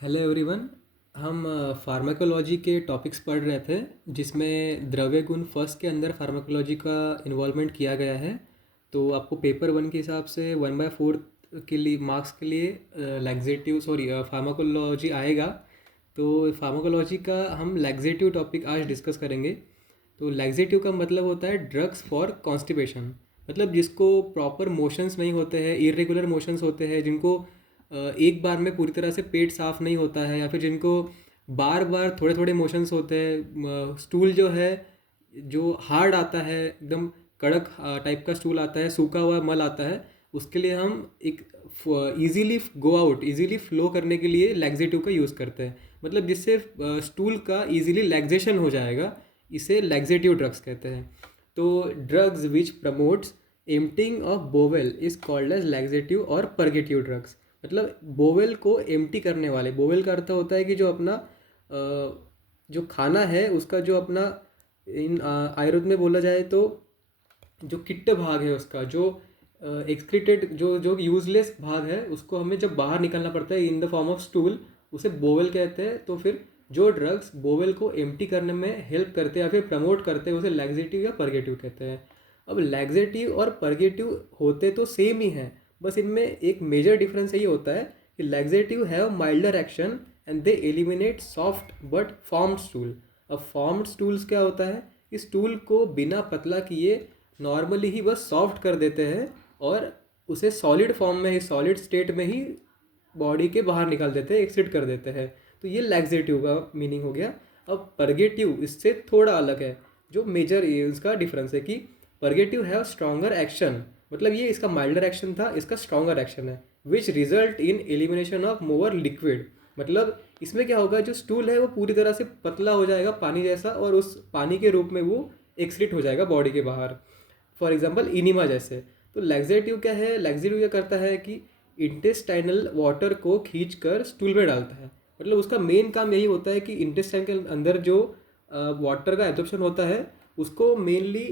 Hello everyone. हम pharmacology के topics पढ़ रहे थे जिसमें द्रव्य गुण फर्स्ट के अंदर फार्माकोलॉजी का इन्वॉल्वमेंट किया गया है। तो आपको पेपर वन के हिसाब से 1/4 के लिए मार्क्स के लिए लैक्सेटिव फार्माकोलॉजी आएगा। तो फार्माकोलॉजी का हम लैक्सेटिव टॉपिक आज डिस्कस करेंगे। तो लैक्सेटिव का मतलब होता है ड्रग्स फॉर कॉन्स्टिपेशन। मतलब जिसको प्रॉपर मोशंस नहीं होते हैं, इरेगुलर मोशंस होते हैं, जिनको एक बार में पूरी तरह से पेट साफ नहीं होता है, या फिर जिनको बार बार थोड़े थोड़े मोशंस होते हैं, स्टूल जो है जो हार्ड आता है, एकदम कड़क टाइप का स्टूल आता है, सूखा हुआ मल आता है, उसके लिए हम एक easily go out, easily flow करने के लिए लैक्सेटिव का यूज़ करते हैं। मतलब जिससे स्टूल का इजीली लैक्सेशन हो जाएगा, इसे लैक्सेटिव ड्रग्स कहते हैं। तो drugs which promotes emptying of bowel is called as laxative और परगेटिव ड्रग्स। मतलब बोवेल को एम्प्टी करने वाले, बोवेल का अर्थ होता है कि जो अपना जो खाना है उसका जो अपना इन आयुर्वेद में बोला जाए तो जो किट्ट भाग है उसका जो एक्सक्रीटेड जो जो यूजलेस भाग है, उसको हमें जब बाहर निकालना पड़ता है in the form of stool, उसे बोवेल कहते हैं। तो फिर जो ड्रग्स बोवेल को एम्प्टी करने में हेल्प करते हैं या फिर प्रमोट करते हैं, उसे लैक्सेटिव या परगेटिव कहते हैं। अब लैक्सेटिव और परगेटिव होते तो सेम ही हैं, बस इनमें एक मेजर डिफरेंस यही होता है कि laxative have milder action and they eliminate soft but formed stool. अब फॉर्म्ड स्टूल्स क्या होता है, इस स्टूल को बिना पतला किए नॉर्मली ही बस सॉफ्ट कर देते हैं और उसे सॉलिड फॉर्म में ही, सॉलिड स्टेट में ही बॉडी के बाहर निकाल देते हैं, एक्सिट कर देते हैं। तो ये लैक्सेटिव का मीनिंग हो गया। अब परगेटिव इससे थोड़ा अलग है। जो मेजर इसका डिफरेंस है कि परगेटिव हैव स्ट्रॉन्गर एक्शन, मतलब ये इसका माइल्डर एक्शन था, इसका स्ट्रॉन्गर एक्शन है, which result in elimination of more liquid. मतलब इसमें क्या होगा, जो स्टूल है वो पूरी तरह से पतला हो जाएगा पानी जैसा, और उस पानी के रूप में वो एक्सक्रीट हो जाएगा बॉडी के बाहर, फॉर एग्जाम्पल इनिमा जैसे। तो लैक्सेटिव क्या है, लैक्सेटिव क्या करता है कि इंटेस्टाइनल वाटर को खींच कर स्टूल में डालता है। मतलब उसका मेन काम यही होता है कि इंटेस्टाइन के अंदर जो वाटर का एब्जॉर्प्शन होता है, उसको मेनली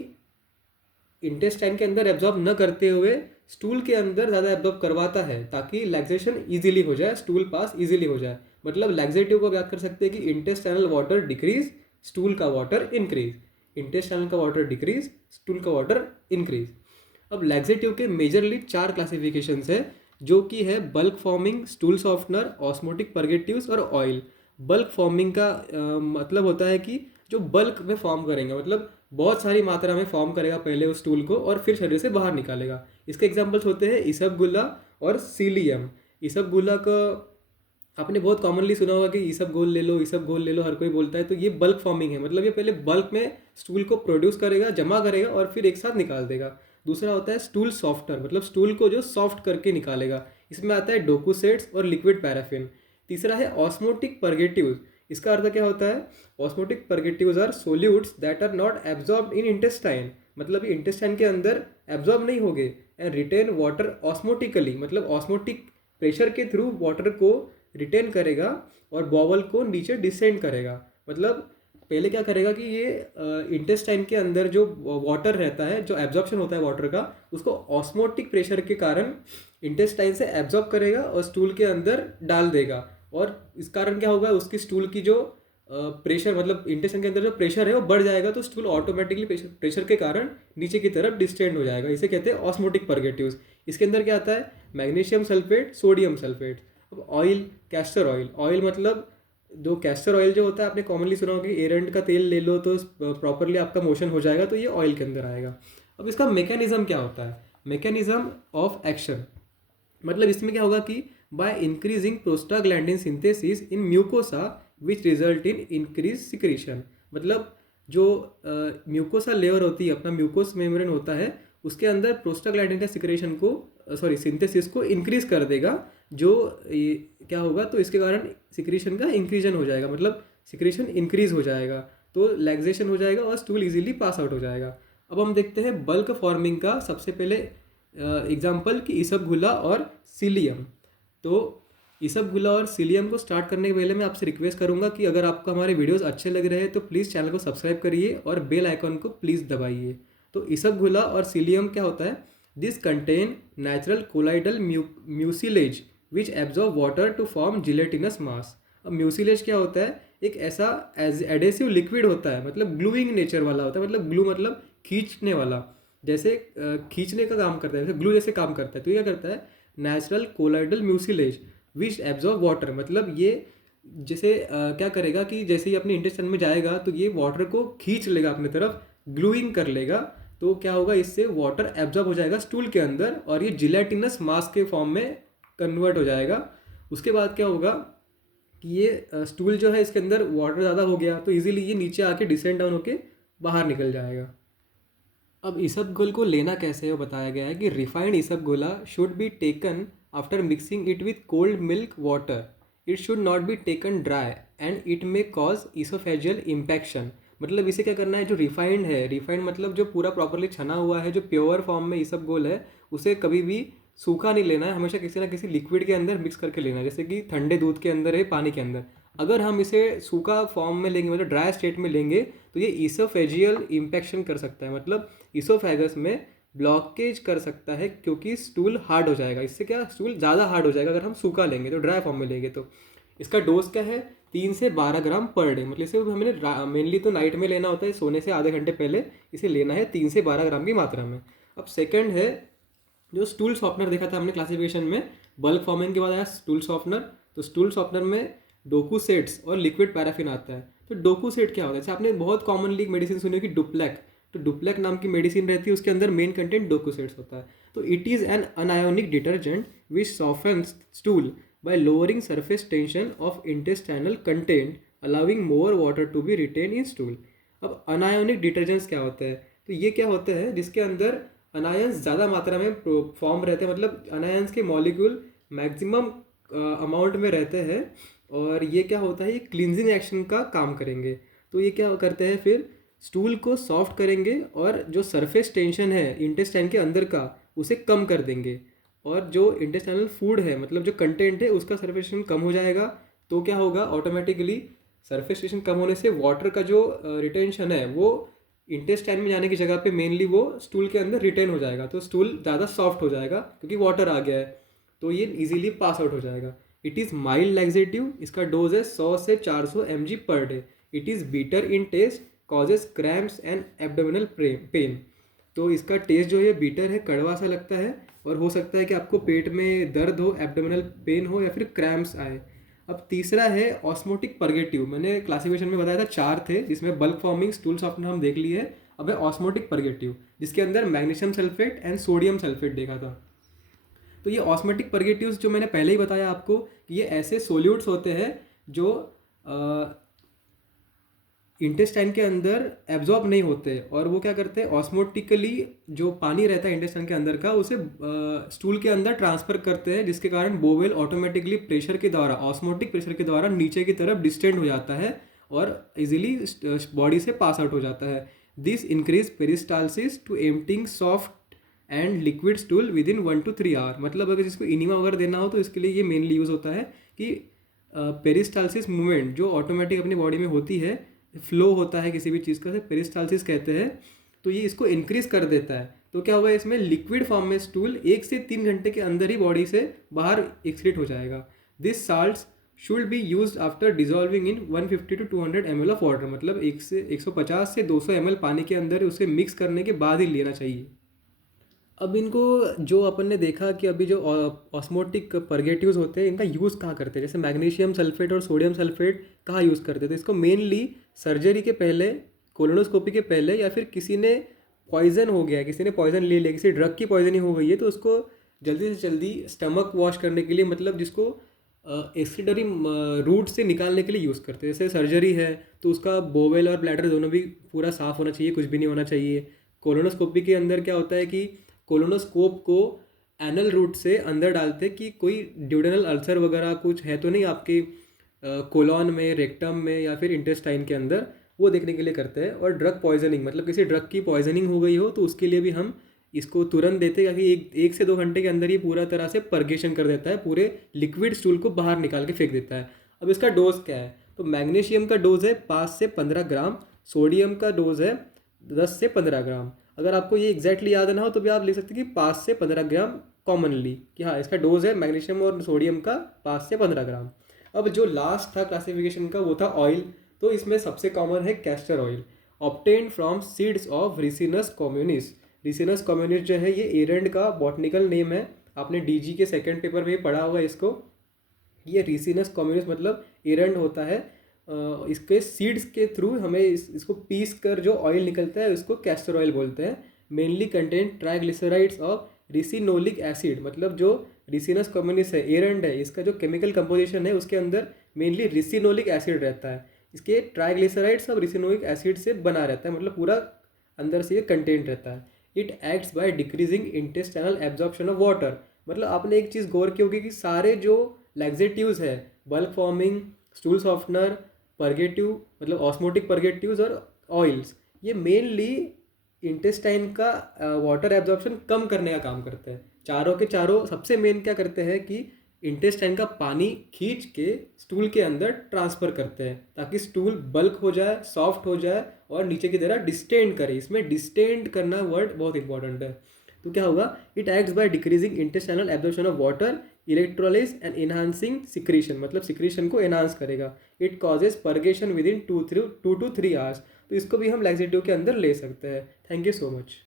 इंटेस्टाइन के अंदर एब्जॉर्ब न करते हुए स्टूल के अंदर ज़्यादा एब्जॉर्ब करवाता है, ताकि लैक्सेशन इजीली हो जाए, स्टूल पास इजीली हो जाए। मतलब लैक्सेटिव को याद कर सकते हैं कि इंटेस्टाइनल वाटर डिक्रीज, स्टूल का वाटर इंक्रीज, इंटेस्टाइनल का वाटर डिक्रीज, स्टूल का वाटर इंक्रीज। अब लैक्सेटिव के मेजरली 4 क्लासिफिकेशंस है, जो कि है bulk forming, stool softener, osmotic purgatives और ऑयल। बल्क फॉर्मिंग का मतलब होता है कि जो बल्क में फॉर्म करेंगे, मतलब बहुत सारी मात्रा में फॉर्म करेगा पहले उस स्टूल को और फिर शरीर से बाहर निकालेगा। इसके एग्जाम्पल्स होते हैं इसबगुल्ला और सीलियम। इसबगुल्ला का आपने बहुत कॉमनली सुना होगा कि इसबगोल ले लो, इसबगोल ले लो, हर कोई बोलता है। तो ये बल्क फॉर्मिंग है, मतलब ये पहले बल्क में स्टूल को प्रोड्यूस करेगा, जमा करेगा और फिर एक साथ निकाल देगा। दूसरा होता है स्टूल सॉफ्टनर, मतलब स्टूल को जो सॉफ्ट करके निकालेगा। इसमें आता है डोकुसेट्स और लिक्विड पैराफिन। तीसरा है ऑस्मोटिक परगेटिव्स। इसका अर्थ क्या होता है, osmotic purgatives are solutes that are not absorbed in intestine, मतलब ये इंटेस्टाइन के अंदर एब्जॉर्ब नहीं होंगे, एंड रिटेन वाटर ऑस्मोटिकली, मतलब ऑस्मोटिक प्रेशर के थ्रू वाटर को रिटेन करेगा और बॉवल को नीचे डिसेंड करेगा। मतलब पहले क्या करेगा कि ये इंटेस्टाइन के अंदर जो वाटर रहता है, जो एब्जॉर्प्शन होता है वाटर का, उसको ऑस्मोटिक प्रेशर के कारण इंटेस्टाइन से एब्जॉर्ब करेगा और स्टूल के अंदर डाल देगा। और इस कारण क्या होगा, उसकी स्टूल की जो प्रेशर, मतलब इंटेस्टाइन के अंदर जो प्रेशर है वो बढ़ जाएगा, तो स्टूल ऑटोमेटिकली प्रेशर के कारण नीचे की तरफ डिस्टेंड हो जाएगा। इसे कहते हैं ऑस्मोटिक परगेटिव्स। इसके अंदर क्या आता है, मैग्नीशियम सल्फेट, सोडियम सल्फेट। अब ऑयल, कैस्टर ऑयल। ऑयल मतलब जो कैस्टर ऑयल जो होता है, आपने कॉमनली सुना होगा कि एरंड का तेल ले लो तो प्रॉपरली आपका मोशन हो जाएगा, तो ये ऑयल के अंदर आएगा। अब इसका मैकेनिज्म क्या होता है, मैकेनिज्म ऑफ एक्शन, मतलब इसमें क्या होगा कि by increasing prostaglandin synthesis in mucosa which result in increase secretion. मतलब जो म्यूकोसा लेयर होती है, अपना म्यूकोस मेम्ब्रेन होता है, उसके अंदर प्रोस्टाग्लैंडिन का सिक्रेशन को, सॉरी सिंथेसिस को इंक्रीज कर देगा। जो क्या होगा, तो इसके कारण सिक्रीशन का इंक्रीजन हो जाएगा, मतलब सिक्रीशन इंक्रीज हो जाएगा, तो लैक्सेशन हो जाएगा और स्टूल इजीली पास आउट हो जाएगा। अब हम देखते हैं बल्क फॉर्मिंग का सबसे पहले एग्जाम्पल कि इसबगुल्ला और सीलियम। तो इसबगुल्ला और सीलियम को स्टार्ट करने के पहले मैं आपसे रिक्वेस्ट करूंगा कि अगर आपको हमारे वीडियोस अच्छे लग रहे हैं तो प्लीज़ चैनल को सब्सक्राइब करिए और बेल आइकन को प्लीज़ दबाइए। तो इसबगुल्ला और सीलियम क्या होता है, this contain natural colloidal mucilage which absorb water to form gelatinous mass. अब म्यूसिलेज क्या होता है, एक ऐसा एडेसिव लिक्विड होता है, मतलब ग्लूइंग नेचर वाला होता है, मतलब ग्लू मतलब खींचने वाला, जैसे खींचने का काम करता है, जैसे ग्लू जैसे काम करता है। तो ये क्या करता है, natural colloidal mucilage which absorb water, मतलब ये जैसे क्या करेगा कि जैसे ही अपने इंटेस्टाइन में जाएगा तो ये वाटर को खींच लेगा अपनी तरफ, ग्लूइंग कर लेगा। तो क्या होगा, इससे वाटर एब्जॉर्ब हो जाएगा स्टूल के अंदर और ये जिलेटिनस मास के फॉर्म में कन्वर्ट हो जाएगा। उसके बाद क्या होगा कि ये स्टूल जो है इसके अंदर वाटर ज़्यादा हो गया तो इजीली ये नीचे आके डिसेंड डाउन होके बाहर निकल जाएगा। अब इसबगोल को लेना कैसे है वो बताया गया है कि रिफाइंड इसबगोला should be taken after mixing it with cold milk water. It should not be taken dry and it may cause oesophageal impaction. मतलब इसे क्या करना है, जो रिफाइंड है, रिफाइंड मतलब जो पूरा प्रॉपरली छना हुआ है, जो प्योर फॉर्म में इसबगोल है, उसे कभी भी सूखा नहीं लेना है, हमेशा किसी ना किसी लिक्विड के अंदर मिक्स करके लेना है, जैसे कि ठंडे दूध के अंदर है, पानी के अंदर। अगर हम इसे सूखा फॉर्म में लेंगे, मतलब ड्राई स्टेट में लेंगे, तो ये इसोफेजियल इम्पैक्शन कर सकता है, मतलब इसोफेगस में ब्लॉकेज कर सकता है, क्योंकि स्टूल हार्ड हो जाएगा। इससे क्या, स्टूल ज़्यादा हार्ड हो जाएगा अगर हम सूखा लेंगे, तो ड्राई फॉर्म में लेंगे। तो इसका डोज क्या है, 3 से 12 ग्राम पर डे, मतलब इसे हमें मेनली तो नाइट में लेना होता है, सोने से आधे घंटे पहले इसे लेना है 3 से 12 ग्राम की मात्रा में। अब सेकंड है जो स्टूल सॉफ्टनर देखा था हमने क्लासिफिकेशन में, बल्क फॉर्मिंग के बाद आया स्टूल सॉफ्टनर। तो स्टूल सॉफ्टनर में डोकूसेट्स और लिक्विड पैराफिन आता है। तो डोकूसेट क्या होता है, जैसे आपने बहुत कॉमनली मेडिसिन सुनी होगी डुप्लेक, तो डुप्लेक नाम की मेडिसिन रहती है, उसके अंदर मेन कंटेंट डोकूसेट्स होता है। तो it is an anionic detergent which softens stool by lowering surface tension of intestinal content, allowing more water to be retained in stool। अब अनायोनिक डिटर्जेंट्स क्या होते हैं, तो ये क्या होते हैं जिसके अंदर अनायंस ज़्यादा मात्रा में फॉर्म रहते हैं, मतलब अनायंस के मॉलिक्यूल मैक्सिमम अमाउंट में रहते हैं, और ये क्या होता है, ये क्लींजिंग एक्शन का काम करेंगे। तो ये क्या करते हैं, फिर स्टूल को सॉफ्ट करेंगे और जो सरफेस टेंशन है इंटेस्टाइन के अंदर का उसे कम कर देंगे, और जो इंटेस्टाइनल फूड है, मतलब जो कंटेंट है, उसका सरफेस टेंशन कम हो जाएगा। तो क्या होगा, ऑटोमेटिकली सरफेस टेंशन कम होने से वाटर का जो रिटेंशन है वो इंटेस्टाइन में जाने की जगह पे मेनली वो स्टूल के अंदर रिटेन हो जाएगा, तो स्टूल ज़्यादा सॉफ्ट हो जाएगा क्योंकि वाटर आ गया है, तो ये इजीली पास आउट हो जाएगा। इट इज़ माइल्ड लैक्सेटिव, इसका डोज है 100 से 400 mg per day. It is bitter in taste, causes cramps and abdominal pain. तो इसका टेस्ट जो है बीटर है, कड़वा सा लगता है, और हो सकता है कि आपको पेट में दर्द हो, एब्डोमिनल पेन हो, या फिर क्रैम्प्स आए। अब तीसरा है ऑस्मोटिक परगेटिव। मैंने क्लासिफिकेशन में बताया था 4 थे, जिसमें बल्क फॉर्मिंग, स्टूल सॉफ्टनर हम देख लिए है। अब है ऑस्मोटिक परगेटिव, जिसके अंदर magnesium sulphate and sodium sulphate देखा था। तो ये ऑस्मोटिक परगेटिव्स जो मैंने पहले ही बताया आपको, ये ऐसे सोल्यूट्स होते हैं जो इंटेस्टाइन के अंदर एब्जॉर्ब नहीं होते, और वो क्या करते हैं, ऑस्मोटिकली जो पानी रहता है इंटेस्टाइन के अंदर का उसे स्टूल के अंदर ट्रांसफर करते हैं, जिसके कारण बोवेल ऑटोमेटिकली प्रेशर के द्वारा, ऑस्मोटिक प्रेशर के द्वारा नीचे की तरफ डिस्टेंड हो जाता है और इजीली बॉडी से पास आउट हो जाता है। This increase peristalsis to emptying soft and liquid stool within 1 to 3 hour. मतलब अगर जिसको इनिमा वगैरह देना हो तो इसके लिए ये मेनली यूज़ होता है कि पेरिस्टालसिस मूवमेंट जो ऑटोमेटिक अपनी बॉडी में होती है, फ्लो होता है किसी भी चीज़ का, पेरिस्टालसिस कहते हैं, तो ये इसको इंक्रीज कर देता है। तो क्या होगा, इसमें लिक्विड फॉर्म में स्टूल 1 से 3 घंटे के अंदर ही बॉडी से बाहर एक्सक्रीट हो जाएगा। This salts should be use after dissolving in 150 to 200 ml of water, मतलब 150 से 200 ml पानी के अंदर उसे मिक्स करने के बाद ही लेना चाहिए। अब इनको जो अपन ने देखा कि अभी जो ऑस्मोटिक परगेटिव्स होते हैं, इनका यूज़ कहाँ करते हैं, जैसे मैग्नीशियम सल्फेट और सोडियम सल्फेट कहाँ यूज़ करते हैं, तो इसको मेनली सर्जरी के पहले, कोलोनोस्कोपी के पहले, या फिर किसी ने पॉइजन हो गया, किसी ने पॉइजन ले लिया, किसी ड्रग की पॉइजनिंग हो गई है, तो उसको जल्दी से जल्दी स्टमक वॉश करने के लिए, मतलब जिसको एक्सक्रीटरी रूट से निकालने के लिए यूज़ करते हैं। जैसे सर्जरी है तो उसका बोवेल और ब्लैडर दोनों भी पूरा साफ़ होना चाहिए, कुछ भी नहीं होना चाहिए। कोलोनोस्कोपी के अंदर क्या होता है कि कोलोनोस्कोप को एनल रूट से अंदर डालते कि कोई ड्यूडेनल अल्सर वगैरह कुछ है तो नहीं आपके कोलॉन में, रेक्टम में, या फिर इंटेस्टाइन के अंदर, वो देखने के लिए करते हैं। और ड्रग पॉइजनिंग, मतलब किसी ड्रग की पॉइजनिंग हो गई हो तो उसके लिए भी हम इसको तुरंत देते हैं, क्योंकि एक से 2 घंटे के अंदर ही पूरा तरह से परगेशन कर देता है, पूरे लिक्विड स्टूल को बाहर निकाल के फेंक देता है। अब इसका डोज क्या है, तो मैग्नीशियम का डोज है 5 से 15 ग्राम, सोडियम का डोज है 10 से 15 ग्राम। अगर आपको ये एग्जैक्टली याद ना हो तो भी आप लिख सकते हैं कि 5 से 15 ग्राम कॉमनली कि हाँ इसका डोज है मैग्नीशियम और सोडियम का 5 से 15 ग्राम। अब जो लास्ट था क्लासिफिकेशन का वो था ऑयल। तो इसमें सबसे कॉमन है castor oil, obtained from seeds of Ricinus communis. Ricinus communis जो है ये एरंड का बॉटनिकल नेम है, आपने डीजी के सेकंड पेपर में पढ़ा होगा इसको। ये रिसिनस कम्युनिस मतलब एरंड होता है। इसके सीड्स के थ्रू हमें इसको पीस कर जो ऑयल निकलता है उसको कैस्टर ऑयल बोलते हैं। Mainly content triglycerides of ricinoleic acid, मतलब जो रिसिनस कम्युनिस है एरंड है इसका जो केमिकल कंपोजिशन है उसके अंदर मेनली रिसिनोलिक एसिड रहता है। इसके ट्राइग्लिसराइड्स और रिसिनोलिक एसिड से बना रहता है, मतलब पूरा अंदर से ये कंटेंट रहता है। It acts by decreasing intestinal absorption of water. मतलब आपने एक चीज़ गौर की होगी कि सारे जो लैक्सेटिव्स है, bulk forming, stool softener, purgative मतलब ऑस्मोटिक परगेटिव्स और ऑयल्स, ये मेनली इंटेस्टाइन का वाटर एब्जॉर्प्शन कम करने का काम करते हैं। चारों के चारों सबसे मेन क्या करते हैं कि इंटेस्टाइन का पानी खींच के स्टूल के अंदर ट्रांसफ़र करते हैं ताकि स्टूल बल्क हो जाए, सॉफ्ट हो जाए और नीचे की तरह डिस्टेंड करे। इसमें डिस्टेंड करना वर्ड बहुत इंपॉर्टेंट है। तो क्या होगा, it acts by decreasing intestinal absorption of water, electrolysed and enhancing secretion, मतलब सिक्रीशन को एनहांस करेगा। It causes purgation with in 2 to 3 hours. तो इसको भी हम लैक्सेटिव के अंदर ले सकते हैं। Thank you so much.